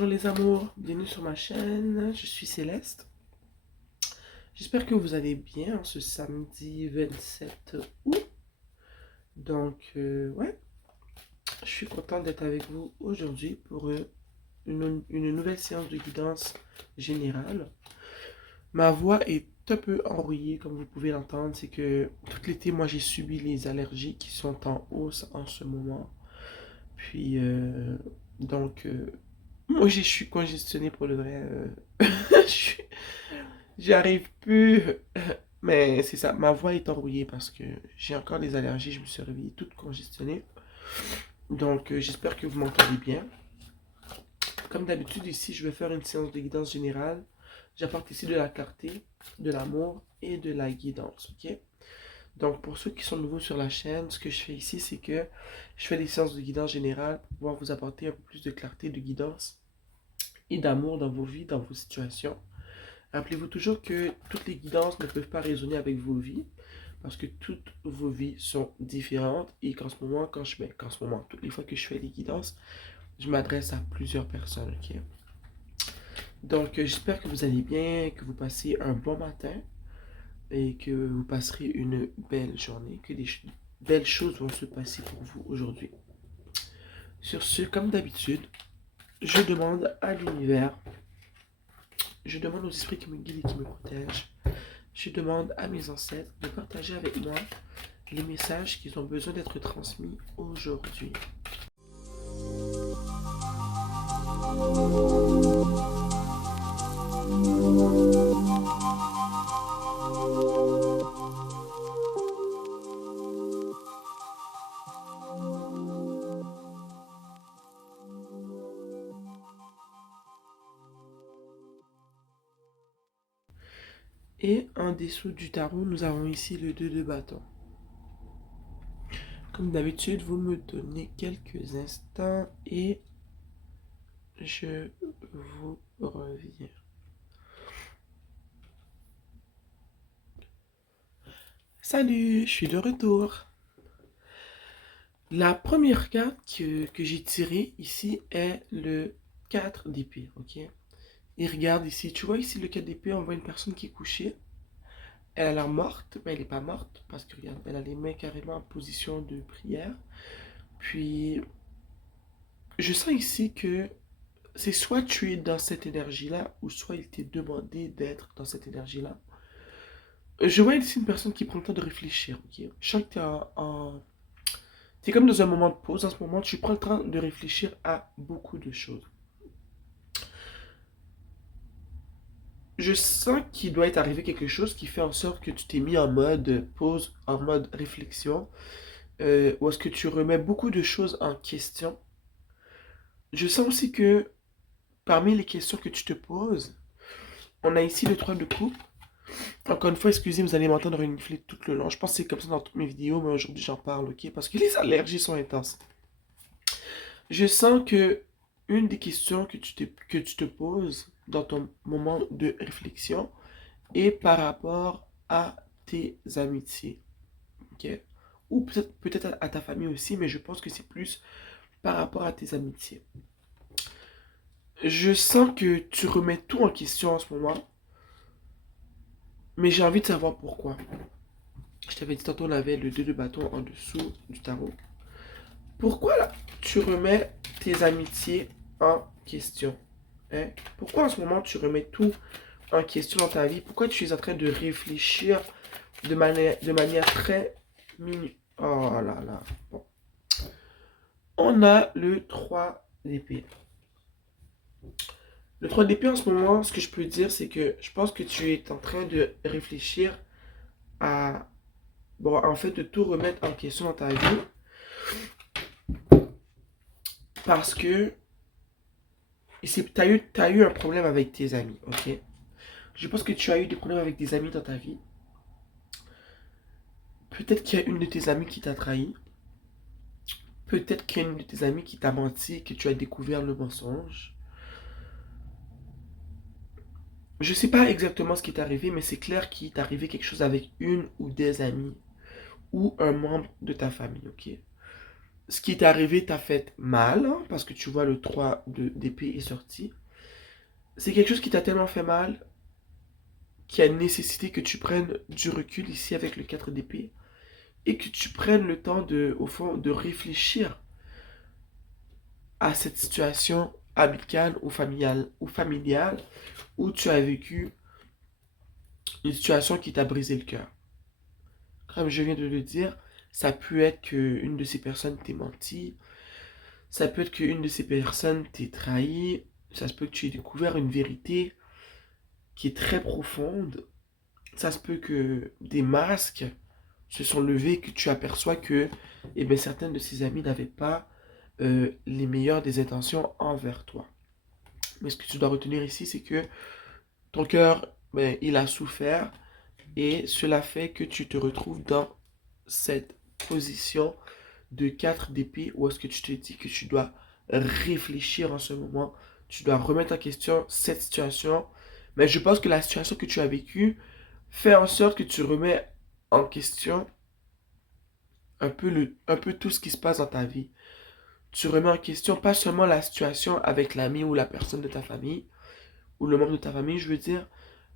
Bonjour les amours, bienvenue sur ma chaîne, je suis Céleste. J'espère que vous allez bien en ce samedi 27 août. Ouais, je suis content d'être avec vous aujourd'hui pour une nouvelle séance de guidance générale. Ma voix est un peu enrouillée comme vous pouvez l'entendre, c'est que tout l'été moi j'ai subi les allergies qui sont en hausse en ce moment. Puis donc moi je suis congestionné pour le vrai. Je suis- J'y arrive plus. Mais c'est ça, ma voix est enrouillée parce que j'ai encore des allergies. Je me suis réveillée toute congestionnée. J'espère que vous m'entendez bien. Comme d'habitude, ici, je vais faire une séance de guidance générale. J'apporte ici de la clarté, de l'amour et de la guidance. Ok? Donc, pour ceux qui sont nouveaux sur la chaîne, ce que je fais ici, c'est que je fais des séances de guidance générale pour pouvoir vous apporter un peu plus de clarté, de guidance et d'amour dans vos vies, dans vos situations. Rappelez-vous toujours que toutes les guidances ne peuvent pas résonner avec vos vies parce que toutes vos vies sont différentes et qu'en ce moment, toutes les fois que je fais des guidances, je m'adresse à plusieurs personnes, ok? J'espère que vous allez bien, que vous passez un bon matin et que vous passerez une belle journée, que des belles choses vont se passer pour vous aujourd'hui. Sur ce, comme d'habitude, je demande à l'univers, je demande aux esprits qui me guident et qui me protègent. Je demande à mes ancêtres de partager avec moi les messages qui ont besoin d'être transmis aujourd'hui. Et en dessous du tarot, nous avons ici le 2 de bâton. Comme d'habitude, vous me donnez quelques instants et je vous reviens. Salut, je suis de retour. La première carte que j'ai tirée ici est le 4 d'épée, ok? Et regarde ici, tu vois ici le 4 d'épée, on voit une personne qui est couchée. Elle a l'air morte, mais elle n'est pas morte parce que regarde, elle a les mains carrément en position de prière. Puis, je sens ici que c'est soit tu es dans cette énergie-là, ou soit il t'est demandé d'être dans cette énergie-là. Je vois ici une personne qui prend le temps de réfléchir, ok? Je sens que t'es comme dans un moment de pause en ce moment, tu prends le temps de réfléchir à beaucoup de choses. Je sens qu'il doit être arrivé quelque chose qui fait en sorte que tu t'es mis en mode pause, en mode réflexion, où est-ce que tu remets beaucoup de choses en question. Je sens aussi que parmi les questions que tu te poses, on a ici le 3 de coupe. Encore une fois, excusez, vous allez m'entendre renifler tout le long. Je pense que c'est comme ça dans toutes mes vidéos, mais aujourd'hui j'en parle, ok? Parce que les allergies sont intenses. Je sens que une des questions que tu te poses dans ton moment de réflexion est par rapport à tes amitiés, ok? Ou peut-être à ta famille aussi, mais je pense que c'est plus par rapport à tes amitiés. Je sens que tu remets tout en question en ce moment, mais j'ai envie de savoir pourquoi. Je t'avais dit tantôt, on avait le 2 de bâton en dessous du tarot. Pourquoi là, tu remets tes amitiés en question? Hein? Pourquoi en ce moment tu remets tout en question dans ta vie? Pourquoi tu es en train de réfléchir de manière très minute? Oh là là. Bon. On a le 3 d'épée. Le 3 d'épée en ce moment, ce que je peux dire, c'est que je pense que tu es en train de réfléchir à... Bon, en fait, de tout remettre en question dans ta vie. Parce que t'as eu un problème avec tes amis, ok? Je pense que tu as eu des problèmes avec des amis dans ta vie. Peut-être qu'il y a une de tes amies qui t'a trahi. Peut-être qu'il y a une de tes amies qui t'a menti, que tu as découvert le mensonge. Je sais pas exactement ce qui t'est arrivé, mais c'est clair qu'il t'est arrivé quelque chose avec une ou des amis ou un membre de ta famille, ok? ce qui t'est arrivé t'a fait mal, hein, parce que tu vois le 3 d'épée est sorti. C'est quelque chose qui t'a tellement fait mal, qui a nécessité que tu prennes du recul ici avec le 4 d'épée, et que tu prennes le temps de, au fond, de réfléchir à cette situation amicale ou familiale où tu as vécu une situation qui t'a brisé le cœur. Comme je viens de le dire, ça peut être qu'une de ces personnes t'ait menti, ça peut être qu'une de ces personnes t'ait trahi, ça se peut que tu aies découvert une vérité qui est très profonde, ça se peut que des masques se sont levés, que tu aperçois que eh bien, certaines de ses amis n'avaient pas les meilleures des intentions envers toi. Mais ce que tu dois retenir ici, c'est que ton cœur, ben, il a souffert et cela fait que tu te retrouves dans cette position de 4 d'épée où est-ce que tu te dis que tu dois réfléchir en ce moment, tu dois remettre en question cette situation. Mais je pense que la situation que tu as vécue fait en sorte que tu remets en question un peu tout ce qui se passe dans ta vie. Tu remets en question pas seulement la situation avec l'ami ou la personne de ta famille, ou le membre de ta famille, je veux dire,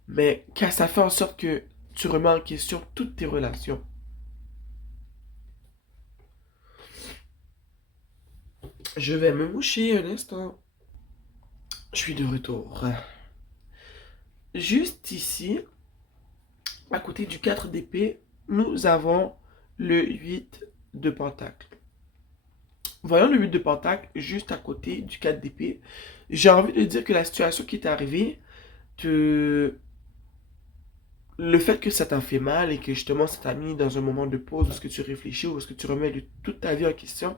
mais car ça fait en sorte que tu remets en question toutes tes relations. Je vais me moucher un instant. Je suis de retour. Juste ici, à côté du 4 d'épée, nous avons le 8 de pentacle. Voyons le 8 de pentacle juste à côté du 4 d'épée. J'ai envie de dire que la situation qui est arrivée, te... le fait que ça t'a fait mal et que justement ça t'a mis dans un moment de pause où est-ce que tu réfléchis, où est-ce que tu remets toute ta vie en question,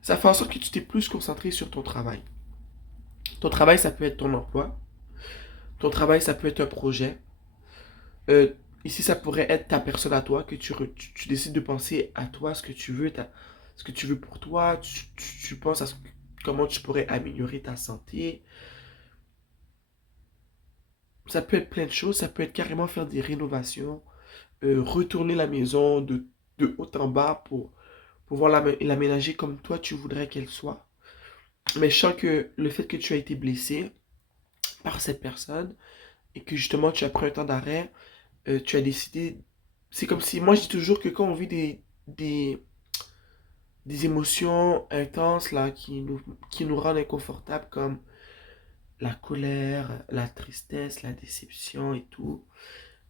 ça fait en sorte que tu t'es plus concentré sur ton travail. Ton travail, ça peut être ton emploi. Ton travail, ça peut être un projet. Euh, Ici, ça pourrait être ta personne à toi, que tu décides de penser à toi, ce que tu veux, ce que tu veux pour toi. Tu penses à comment tu pourrais améliorer ta santé. Ça peut être plein de choses. Ça peut être carrément faire des rénovations, retourner la maison de haut en bas pour pouvoir l'aménager comme toi tu voudrais qu'elle soit. Mais je sens que le fait que tu as été blessé par cette personne et que justement tu as pris un temps d'arrêt, tu as décidé. C'est comme si, moi je dis toujours que quand on vit des émotions intenses là qui nous rendent inconfortables comme la colère, la tristesse, la déception et tout,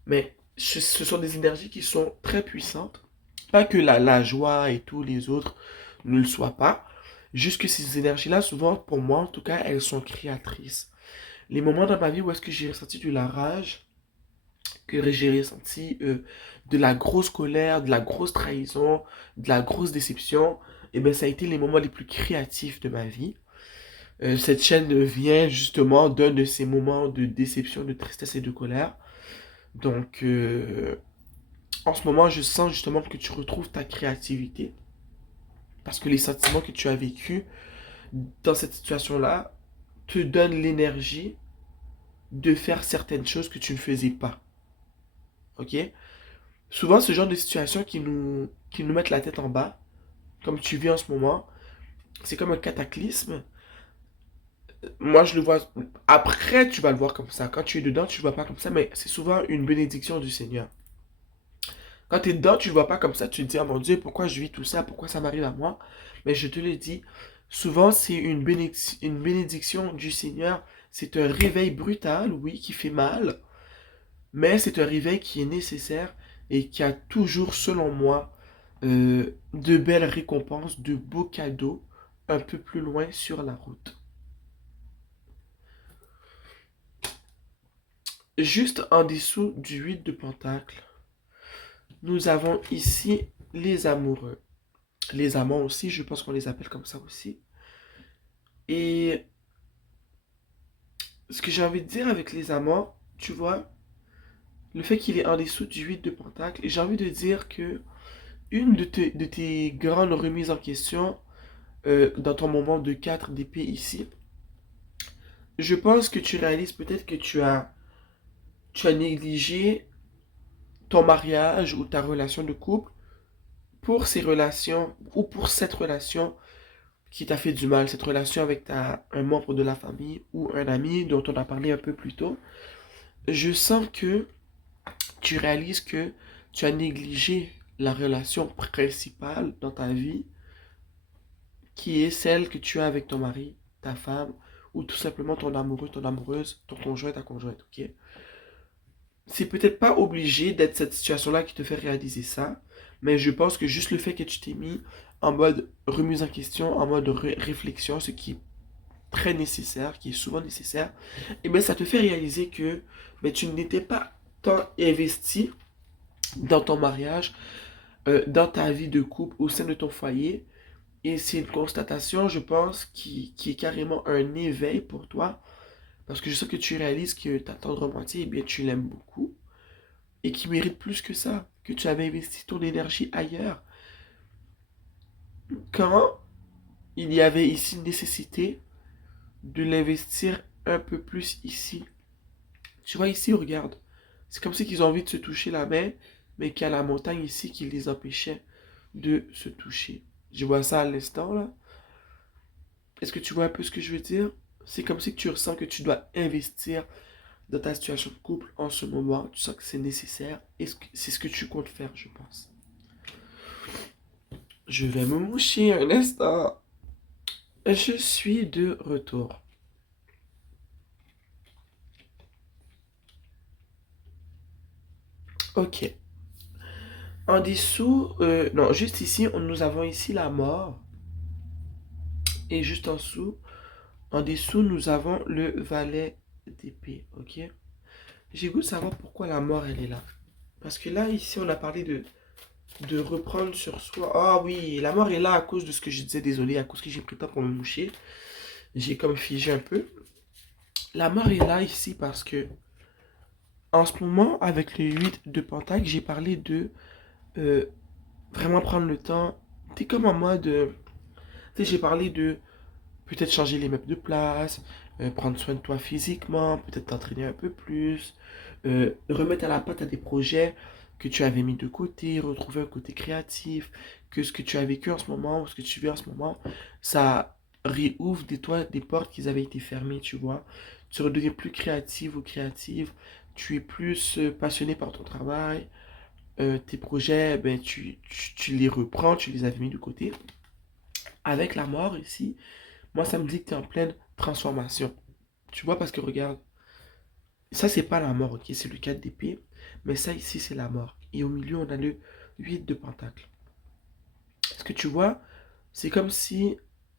mais ce sont des énergies qui sont très puissantes. Pas que la joie et tous les autres ne le soient pas, juste que ces énergies-là, souvent pour moi en tout cas, elles sont créatrices. Les moments dans ma vie où est-ce que j'ai ressenti de la rage, que j'ai ressenti de la grosse colère, de la grosse trahison, de la grosse déception, et ben ça a été les moments les plus créatifs de ma vie. Cette chaîne vient justement d'un de ces moments de déception, de tristesse et de colère. Donc en ce moment, je sens justement que tu retrouves ta créativité parce que les sentiments que tu as vécus dans cette situation-là te donnent l'énergie de faire certaines choses que tu ne faisais pas. Ok? Souvent, ce genre de situation qui nous mettent la tête en bas, comme tu vis en ce moment, c'est comme un cataclysme. Moi, je le vois. Après, tu vas le voir comme ça. Quand tu es dedans, tu le vois pas comme ça, mais c'est souvent une bénédiction du Seigneur. Quand tu es dedans, tu le vois pas comme ça. Tu te dis, oh mon Dieu, pourquoi je vis tout ça? Pourquoi ça m'arrive à moi? Mais je te le dis, souvent, c'est une bénédiction du Seigneur. C'est un réveil brutal, oui, qui fait mal, mais c'est un réveil qui est nécessaire et qui a toujours, selon moi, de belles récompenses, de beaux cadeaux un peu plus loin sur la route. Juste en dessous du 8 de Pentacle, nous avons ici les amoureux. Les amants aussi, je pense qu'on les appelle comme ça aussi. Et ce que j'ai envie de dire avec les amants, tu vois, le fait qu'il est en dessous du 8 de Pentacle, j'ai envie de dire que une de tes grandes remises en question dans ton moment de 4 d'épée ici, je pense que tu réalises peut-être que tu as négligé ton mariage ou ta relation de couple pour ces relations ou pour cette relation qui t'a fait du mal, cette relation avec un membre de la famille ou un ami dont on a parlé un peu plus tôt, je sens que tu réalises que tu as négligé la relation principale dans ta vie, qui est celle que tu as avec ton mari, ta femme, ou tout simplement ton amoureux, ton amoureuse, ton conjoint, ta conjointe, ok? C'est peut-être pas obligé d'être cette situation-là qui te fait réaliser ça, mais je pense que juste le fait que tu t'es mis en mode remise en question, en mode réflexion, ce qui est très nécessaire, qui est souvent nécessaire, et bien ça te fait réaliser que ben, tu n'étais pas tant investi dans ton mariage, dans ta vie de couple, au sein de ton foyer. Et c'est une constatation, je pense, qui est carrément un éveil pour toi. Parce que je sais que tu réalises que ta tendre moitié, eh bien, tu l'aimes beaucoup. Et qui mérite plus que ça. Que tu avais investi ton énergie ailleurs. Quand il y avait ici une nécessité de l'investir un peu plus ici. Tu vois, ici, regarde. C'est comme si ils ont envie de se toucher la main, mais qu'il y a la montagne ici qui les empêchait de se toucher. Je vois ça à l'instant, là. Est-ce que tu vois un peu ce que je veux dire? C'est comme si tu ressens que tu dois investir dans ta situation de couple en ce moment. Tu sens que c'est nécessaire. Et c'est ce que tu comptes faire, je pense. Je vais me moucher un instant. Je suis de retour. Ok. En dessous, non, juste ici, nous avons ici la mort. Et juste en dessous, nous avons le valet d'épée. Ok. J'ai goût de savoir pourquoi la mort, elle est là. Parce que là, ici, on a parlé de reprendre sur soi. Ah oui, la mort est là à cause de ce que je disais, désolé, à cause que j'ai pris le temps pour me moucher. J'ai comme figé un peu. La mort est là ici parce que, en ce moment, avec le 8 de Pentacle, j'ai parlé de euh, vraiment prendre le temps. T'es comme en mode. Tu sais, j'ai parlé de peut-être changer les meubles de place, prendre soin de toi physiquement, peut-être t'entraîner un peu plus, remettre à la pâte à des projets que tu avais mis de côté, retrouver un côté créatif, que ce que tu as vécu en ce moment, ou ce que tu vis en ce moment, ça réouvre des portes qui avaient été fermées, tu vois. Tu redeviens plus créative ou créative, tu es plus passionné par ton travail, tes projets, ben, tu les reprends, tu les avais mis de côté. Avec la mort ici, moi, ça me dit que tu es en pleine transformation. Tu vois, parce que regarde, ça, c'est pas la mort, ok? C'est le 4 d'épée. Mais ça, ici, c'est la mort. Et au milieu, on a le 8 de pentacle. Ce que tu vois, c'est comme si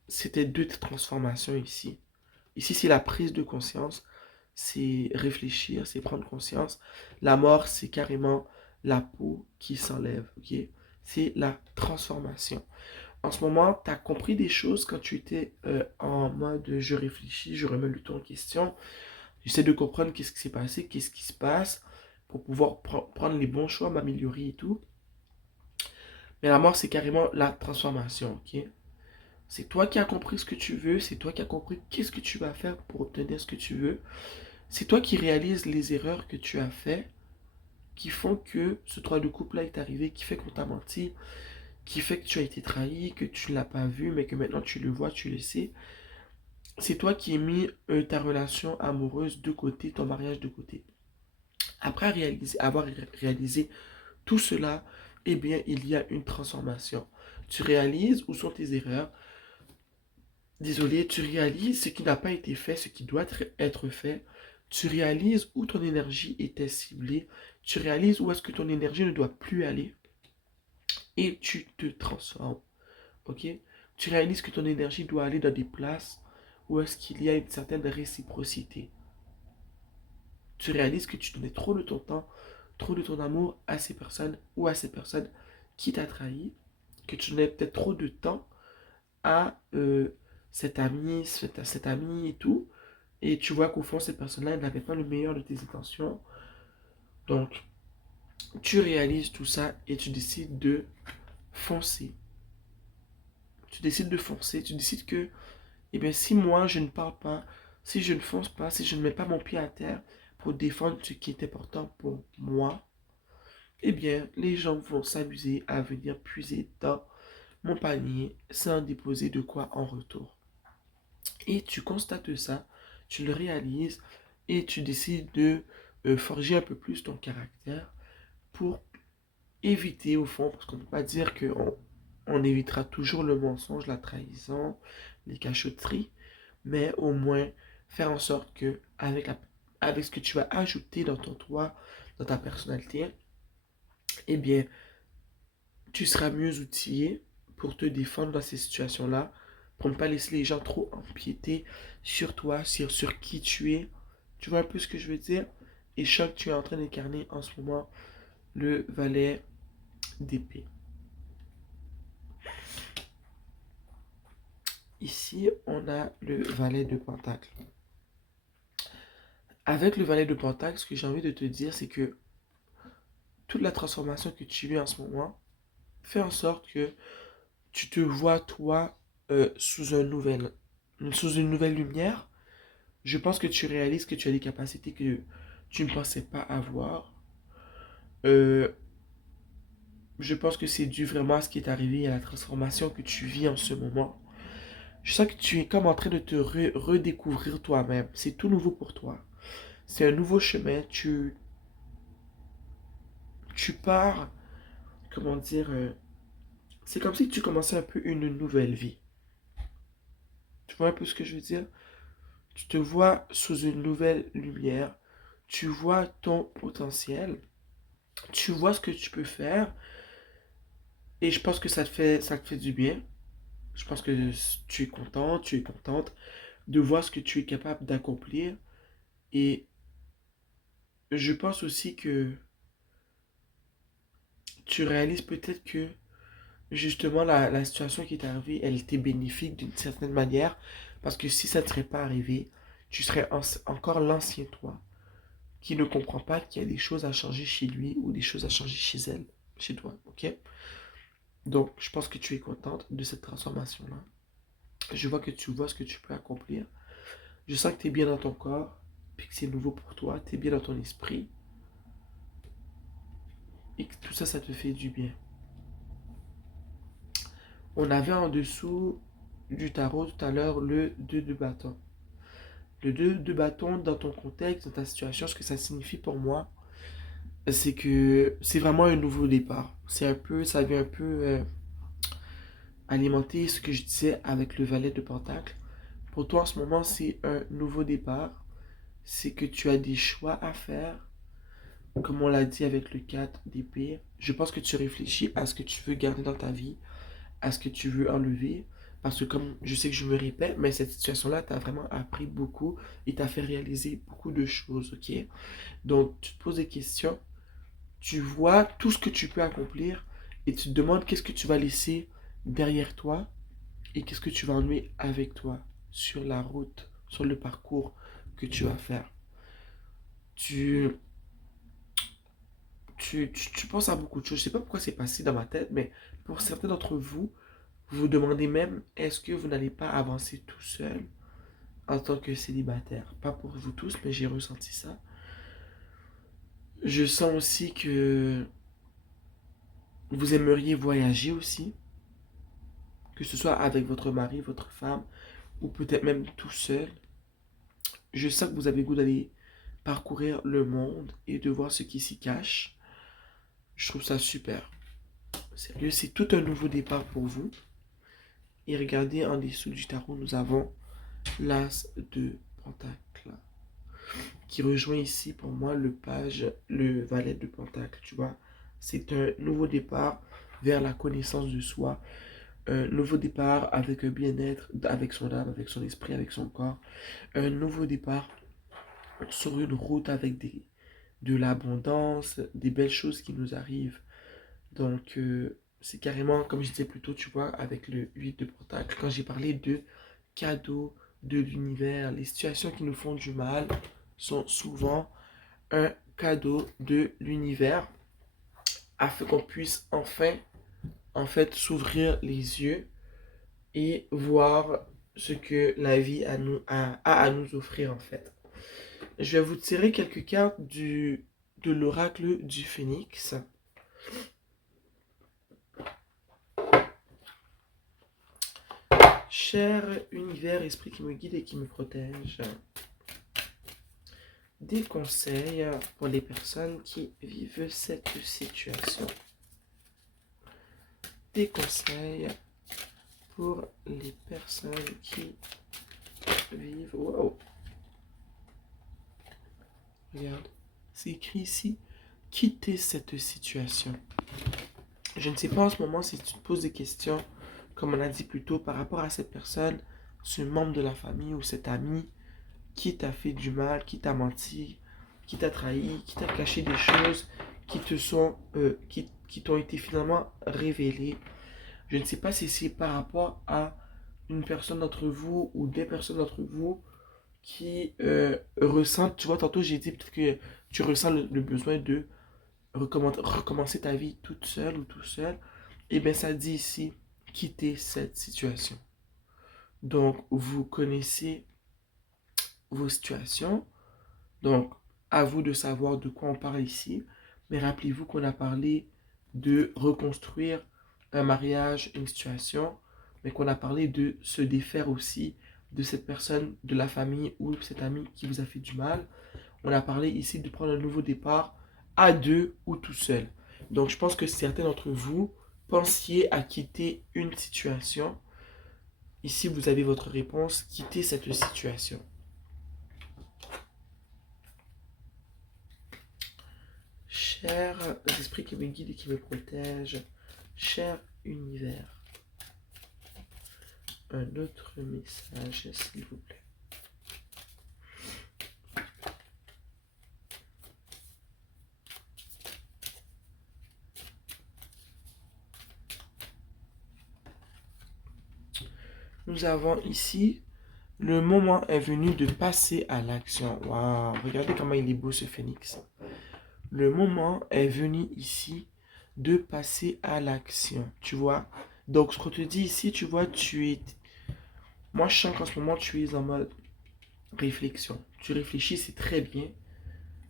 c'était deux transformations ici. Ici, c'est la prise de conscience. C'est réfléchir, c'est prendre conscience. La mort, c'est carrément la peau qui s'enlève, ok? C'est la transformation. En ce moment, tu as compris des choses quand tu étais en mode je réfléchis, je remets le tout en question, j'essaie de comprendre qu'est-ce qui s'est passé, qu'est-ce qui se passe, pour pouvoir prendre les bons choix, m'améliorer et tout. Mais la mort, c'est carrément la transformation, ok? C'est toi qui as compris ce que tu veux, c'est toi qui as compris qu'est-ce que tu vas faire pour obtenir ce que tu veux. C'est toi qui réalises les erreurs que tu as faites, qui font que ce droit de couple-là est arrivé, qui fait qu'on t'a menti, qui fait que tu as été trahi, que tu ne l'as pas vu, mais que maintenant tu le vois, tu le sais. C'est toi qui as mis ta relation amoureuse de côté, ton mariage de côté. Après avoir réalisé tout cela, eh bien, il y a une transformation. Tu réalises où sont tes erreurs. Désolé, tu réalises ce qui n'a pas été fait, ce qui doit être fait. Tu réalises où ton énergie était ciblée. Tu réalises où est-ce que ton énergie ne doit plus aller. Et tu te transformes. Ok? Tu réalises que ton énergie doit aller dans des places où est-ce qu'il y a une certaine réciprocité. Tu réalises que tu donnais trop de ton temps, trop de ton amour à ces personnes ou à ces personnes qui t'a trahi, que tu donnais peut-être trop de temps à cet ami et tout, et tu vois qu'au fond, cette personne-là, elle n'avait pas le meilleur de tes intentions. Donc, tu réalises tout ça et tu décides de foncer. Tu décides de foncer, tu décides que eh bien, si moi, je ne parle pas, si je ne fonce pas, si je ne mets pas mon pied à terre pour défendre ce qui est important pour moi, eh bien, les gens vont s'amuser à venir puiser dans mon panier sans déposer de quoi en retour. Et tu constates ça, tu le réalises et tu décides de forger un peu plus ton caractère pour éviter au fond, parce qu'on ne peut pas dire qu'on on évitera toujours le mensonge, la trahison, les cachotteries, mais au moins faire en sorte que avec ce que tu vas ajouter dans ton toi, dans ta personnalité, eh bien, tu seras mieux outillé pour te défendre dans ces situations-là, pour ne pas laisser les gens trop empiéter sur toi, sur qui tu es. Tu vois un peu ce que je veux dire? Et je sens que tu es en train d'incarner en ce moment le valet d'épée. Ici, on a le valet de pentacle. Avec le valet de pentacle, ce que j'ai envie de te dire, c'est que toute la transformation que tu vis en ce moment, fait en sorte que tu te vois, toi, sous une nouvelle lumière. Je pense que tu réalises que tu as des capacités que tu ne pensais pas avoir. Euh, je pense que c'est dû vraiment à ce qui est arrivé, à la transformation que tu vis en ce moment. Je sens que tu es comme en train de te redécouvrir toi-même. C'est tout nouveau pour toi. C'est un nouveau chemin. Tu pars, comment dire, c'est comme si tu commençais un peu une nouvelle vie. Tu vois un peu ce que je veux dire? Tu te vois sous une nouvelle lumière. Tu vois ton potentiel. Tu vois ce que tu peux faire. Et je pense que ça te fait du bien. Je pense que tu es content, tu es contente de voir ce que tu es capable d'accomplir. Et je pense aussi que tu réalises peut-être que justement la situation qui est arrivée, elle était bénéfique d'une certaine manière. Parce que si ça ne serait pas arrivé, tu serais encore l'ancien toi qui ne comprend pas qu'il y a des choses à changer chez lui ou des choses à changer chez elle, chez toi. Ok? Donc, je pense que tu es contente de cette transformation-là. Je vois que tu vois ce que tu peux accomplir. Je sens que tu es bien dans ton corps, puis que c'est nouveau pour toi, tu es bien dans ton esprit, et que tout ça, ça te fait du bien. On avait en dessous du tarot tout à l'heure le 2 de bâton. Le 2 de bâton, dans ton contexte, dans ta situation, ce que ça signifie pour moi, c'est que c'est vraiment un nouveau départ. C'est un peu, ça vient un peu alimenter ce que je disais avec le valet de pentacle. Pour toi, en ce moment, c'est un nouveau départ. C'est que tu as des choix à faire. Comme on l'a dit avec le 4 d'épée, je pense que tu réfléchis à ce que tu veux garder dans ta vie, à ce que tu veux enlever. Parce que comme je sais que je me répète, mais cette situation-là t'a vraiment appris beaucoup et t'a fait réaliser beaucoup de choses, ok? Donc tu te poses des questions, tu vois tout ce que tu peux accomplir et tu te demandes qu'est-ce que tu vas laisser derrière toi et qu'est-ce que tu vas emmener avec toi sur la route, sur le parcours que tu vas faire. Tu, tu penses à beaucoup de choses. Je sais pas pourquoi c'est passé dans ma tête, mais pour certains d'entre vous, vous vous demandez même est-ce que vous n'allez pas avancer tout seul en tant que célibataire. Pas pour vous tous, mais j'ai ressenti ça. Je sens aussi que vous aimeriez voyager aussi, que ce soit avec votre mari, votre femme, ou peut-être même tout seul. Je sens que vous avez le goût d'aller parcourir le monde et de voir ce qui s'y cache. Je trouve ça super. Sérieux, c'est tout un nouveau départ pour vous. Et regardez en dessous du tarot, nous avons l'As de Pentacle qui rejoint ici pour moi le Valet de Pentacle. Tu vois, c'est un nouveau départ vers la connaissance de soi, un nouveau départ avec un bien-être, avec son âme, avec son esprit, avec son corps, un nouveau départ sur une route avec de l'abondance, des belles choses qui nous arrivent. Donc, c'est carrément, comme je disais plus tôt, tu vois, avec le 8 de Pentacle, quand j'ai parlé de cadeaux de l'univers, les situations qui nous font du mal sont souvent un cadeau de l'univers afin qu'on puisse enfin, en fait, s'ouvrir les yeux et voir ce que la vie a à nous offrir, en fait. Je vais vous tirer quelques cartes de l'oracle du phénix. Cher univers, esprit qui me guide et qui me protège, des conseils pour les personnes qui vivent cette situation. Des conseils pour les personnes qui vivent... Wow! Regarde, c'est écrit ici, quitter cette situation. Je ne sais pas en ce moment si tu te poses des questions, comme on a dit plus tôt, par rapport à cette personne, ce membre de la famille ou cet ami qui t'a fait du mal, qui t'a menti, qui t'a trahi, qui t'a caché des choses qui te sont, qui t'ont été finalement révélées. Je ne sais pas si c'est par rapport à une personne d'entre vous ou des personnes d'entre vous qui ressentent, tu vois, tantôt j'ai dit peut-être que tu ressens le besoin de recommencer ta vie toute seule ou tout seul. Et bien ça dit ici, quitter cette situation. Donc, vous connaissez vos situations. Donc, à vous de savoir de quoi on parle ici. Mais rappelez-vous qu'on a parlé de reconstruire un mariage, une situation, mais qu'on a parlé de se défaire aussi de cette personne, de la famille ou cet ami qui vous a fait du mal. On a parlé ici de prendre un nouveau départ à deux ou tout seul. Donc, je pense que certains d'entre vous pensiez à quitter une situation. Ici, vous avez votre réponse. Quittez cette situation. Cher esprit qui me guide et qui me protège, cher univers, un autre message, s'il vous plaît. Nous avons ici, le moment est venu de passer à l'action. Waouh, regardez comment il est beau ce phénix. Le moment est venu ici de passer à l'action. Tu vois? Donc, ce qu'on te dit ici, tu vois, tu es... Moi, je sens qu'en ce moment, tu es en mode réflexion. Tu réfléchis, c'est très bien.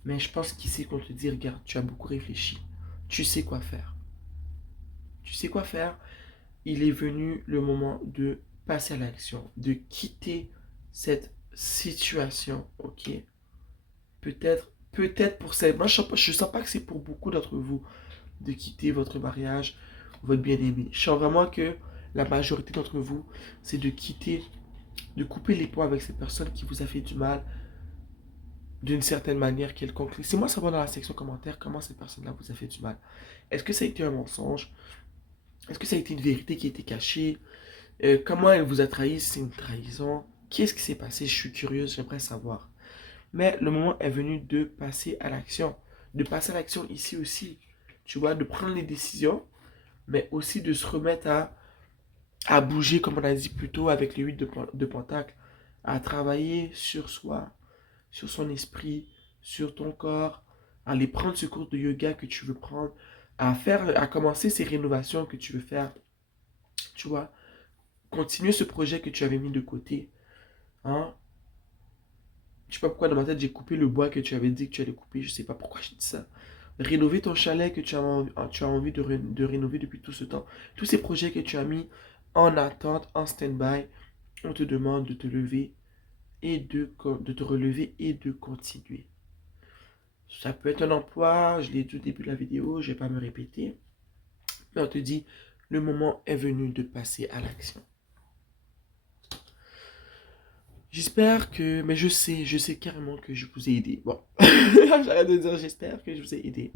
Mais je pense qu'ici, qu'on te dit, regarde, tu as beaucoup réfléchi. Tu sais quoi faire. Tu sais quoi faire. Il est venu le moment de passer à l'action, de quitter cette situation, ok? Peut-être pour cette... Moi, je sens pas que c'est pour beaucoup d'entre vous de quitter votre mariage, votre bien-aimé. Je sens vraiment que la majorité d'entre vous, c'est de quitter, de couper les ponts avec cette personne qui vous a fait du mal d'une certaine manière quelconque. Laissez-moi savoir dans la section commentaire comment cette personne-là vous a fait du mal. Est-ce que ça a été un mensonge? Est-ce que ça a été une vérité qui a été cachée? Comment elle vous a trahi? C'est une trahison? Qu'est-ce qui s'est passé? Je suis curieuse, j'aimerais savoir. Mais le moment est venu de passer à l'action. De passer à l'action ici aussi. Tu vois, de prendre les décisions, mais aussi de se remettre à bouger, comme on a dit plus tôt avec le 8 de Pentacle, à travailler sur soi, sur son esprit, sur ton corps, à aller prendre ce cours de yoga que tu veux prendre, à commencer ces rénovations que tu veux faire, tu vois, continuer ce projet que tu avais mis de côté, hein. Je sais pas pourquoi dans ma tête j'ai coupé le bois que tu avais dit que tu allais couper, je sais pas pourquoi j'ai dit ça. Rénover ton chalet que tu as envie de rénover depuis tout ce temps. Tous ces projets que tu as mis en attente, en stand-by, on te demande de te lever et de te relever et de continuer. Ça peut être un emploi, je l'ai dit au début de la vidéo, je ne vais pas me répéter. Mais on te dit, le moment est venu de passer à l'action. J'espère que... Mais je sais carrément que je vous ai aidé. Bon, j'arrête de dire j'espère que je vous ai aidé.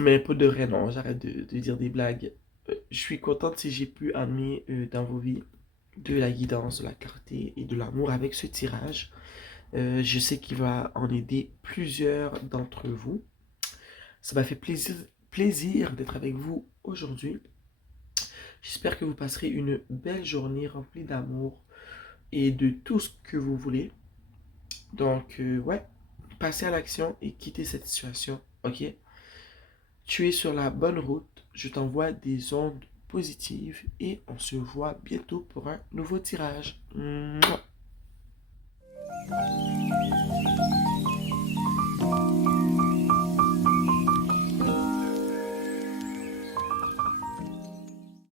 Mais pas de vrai, non, j'arrête de dire des blagues. Je suis contente si j'ai pu amener dans vos vies de la guidance, de la clarté et de l'amour avec ce tirage. Je sais qu'il va en aider plusieurs d'entre vous. Ça m'a fait plaisir d'être avec vous aujourd'hui. J'espère que vous passerez une belle journée remplie d'amour et de tout ce que vous voulez. Donc, ouais, passez à l'action et quittez cette situation, ok? Tu es sur la bonne route. Je t'envoie des ondes positives et on se voit bientôt pour un nouveau tirage. Mouah.